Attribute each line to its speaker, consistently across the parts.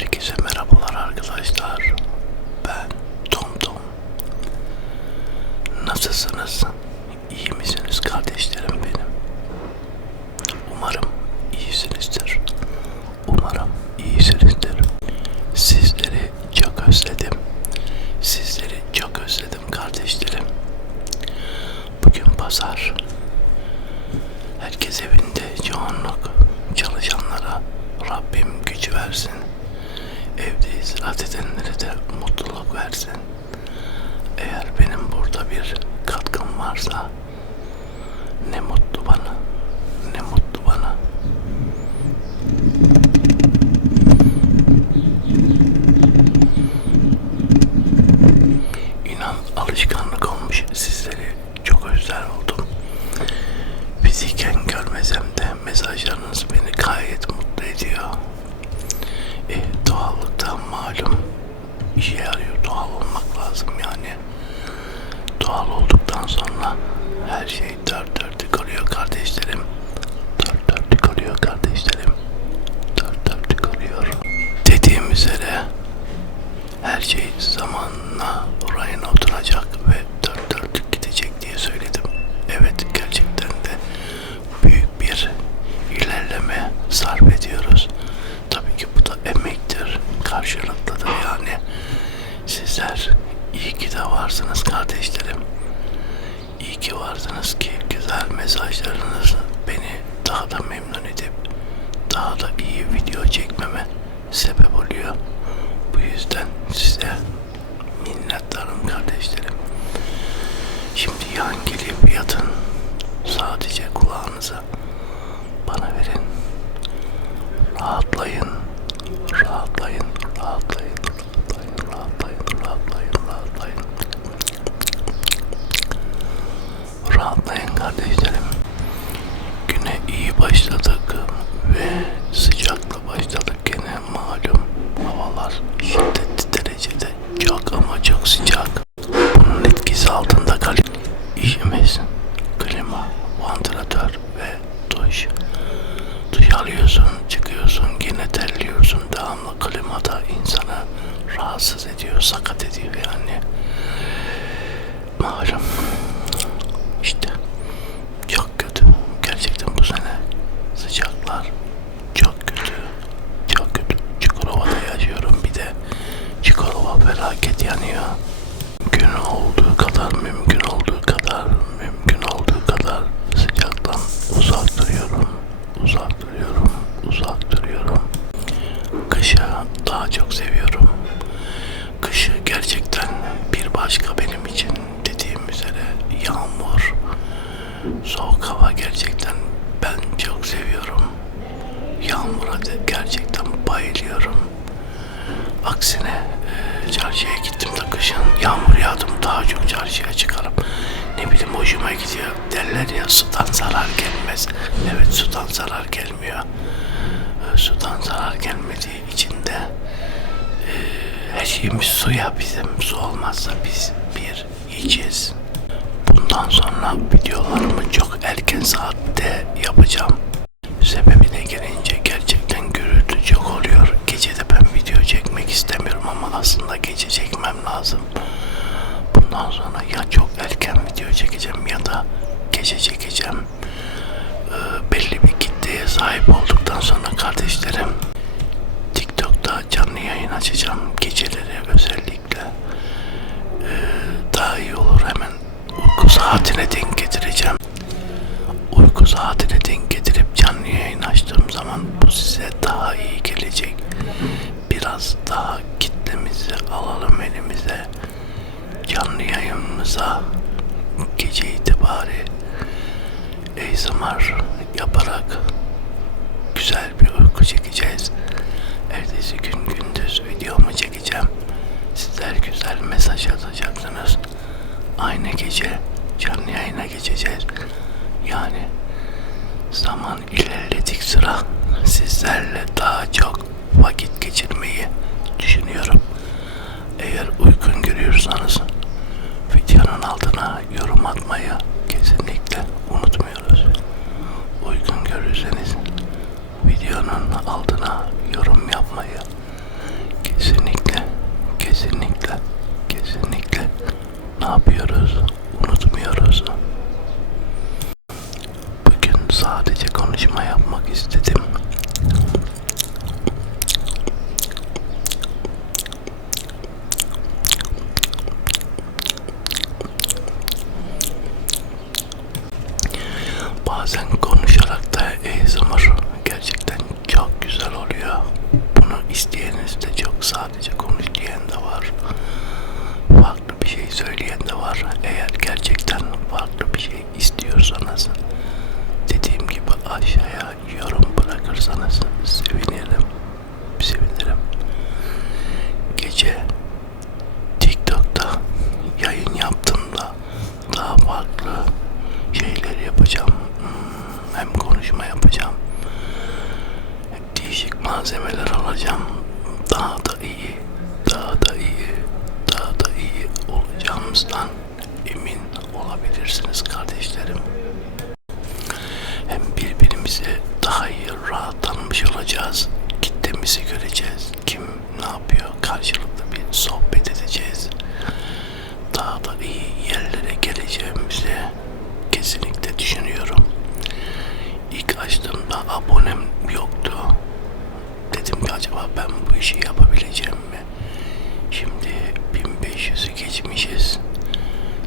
Speaker 1: Herkese merhabalar arkadaşlar. Ben Tom Tom. Nasılsınız? İyi misiniz kardeşlerim benim? Umarım iyisinizdir. Umarım iyisinizdir. Sizleri çok özledim. Sizleri çok özledim kardeşlerim. Bugün pazar. Herkes evinde çoğunluk çalışanlara Rabbim gücü versin. İstirahat edenlere de mutluluk versin. Eğer benim burada bir katkım varsa ne mutlu bana. Ne mutlu bana. İnan alışkanlık olmuş sizleri çok özler oldum. Fiziken görmesem de mesajlarınız beni gayet mutlu ediyor. E, doğallıkta malum işe yarıyor. Doğal olmak lazım yani. Doğal olduktan sonra her şey dört dörtlük oluyor kardeşlerim. Dört dörtlük oluyor kardeşlerim. Dört dörtlük oluyor. Dediğim üzere ve mesajlarınızın beni daha da memnun edip daha da iyi video çekmeme sebep oluyor. Bu yüzden size minnettarım kardeşlerim. Şimdi yan gelip yatın. Sadece kulağınıza bana verin. Rahatlayın. Rahatlayın. Rahatlayın. Rahatlayın. Rahatlayın. Rahatlayın. Rahatlayın. rahatlayın. Kardeşlerim. Güne iyi başladık ve sıcakla başladık gene malum havalar şiddetli derecede çok ama çok Da gerçekten bayılıyorum. Aksine e, çarşıya gittim de kışın yağmur yağdım daha çok çarşıya çıkarım. Ne bileyim hoşuma gidiyor. Derler ya sudan zarar gelmez. Evet sudan zarar gelmiyor. E, sudan zarar gelmediği için de e, her şeyimiz suya bizim. Su olmazsa biz bir yiyeceğiz. Bundan sonra videolarımı çok erken saatte yapacağım. Sebebine gelince gerçekten gürültü çok oluyor. Gece de ben çekmek istemiyorum ama aslında gece çekmem lazım. Bundan sonra ya çok erken video çekeceğim ya da gece çekeceğim. Ee, belli bir kitleye sahip olduktan sonra kardeşlerim TikTok'ta canlı yayın açacağım geceleri özellikle. Ee, daha iyi olur hemen uyku saatine denk getireceğim. Uyku saatine denk getirip canlı yayın Biraz daha kitlemizi alalım elimize. Canlı yayınımıza gece itibari ASMR yaparak güzel bir uyku çekeceğiz. Ertesi gün adım kesinlikle unutmuyoruz. Uygun görürseniz videonun altına yorum yapmayı kesinlikle kesinlikle kesinlikle ne yapıyoruz unutmuyoruz. Bugün sadece konuşma yapmak istedim. İsteyeniz de çok sadece konuş diyen de var. Farklı bir şey söyleyen de var. Eğer gerçekten farklı bir şey istiyorsanız dediğim gibi aşağıya yorum bırakırsanız sevinirim. Sevinirim. Gece TikTok'ta yayın yaptığımda daha farklı şeyler yapacağım. Hmm, hem konuşma yapacağım alacağım. Daha da iyi, daha da iyi, daha da iyi olacağımızdan emin olabilirsiniz kardeşlerim. Hem birbirimizi daha iyi rahat tanımış olacağız. Kitlemizi göreceğiz. Bu işi yapabileceğim mi? Şimdi 1500'ü geçmişiz.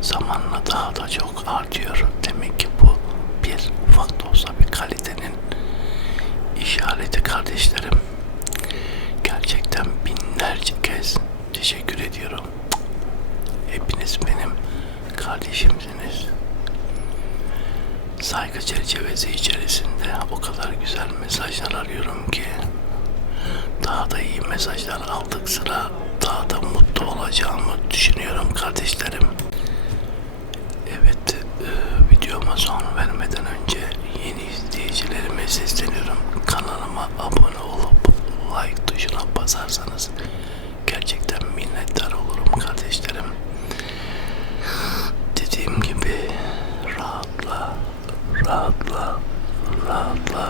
Speaker 1: Zamanla daha da çok artıyor. Demek ki bu bir ufak da olsa bir kalitenin işareti kardeşlerim. Gerçekten binlerce kez teşekkür ediyorum. Hepiniz benim kardeşimsiniz. Saygı çerçevesi içerisinde o kadar güzel mesajlar arıyorum ki daha da iyi mesajlar aldık sıra daha da mutlu olacağımı düşünüyorum kardeşlerim. Evet, e, videoma son vermeden önce yeni izleyicilerime sesleniyorum. Kanalıma abone olup like tuşuna basarsanız gerçekten minnettar olurum kardeşlerim. Dediğim gibi rahatla, rahatla, rahatla,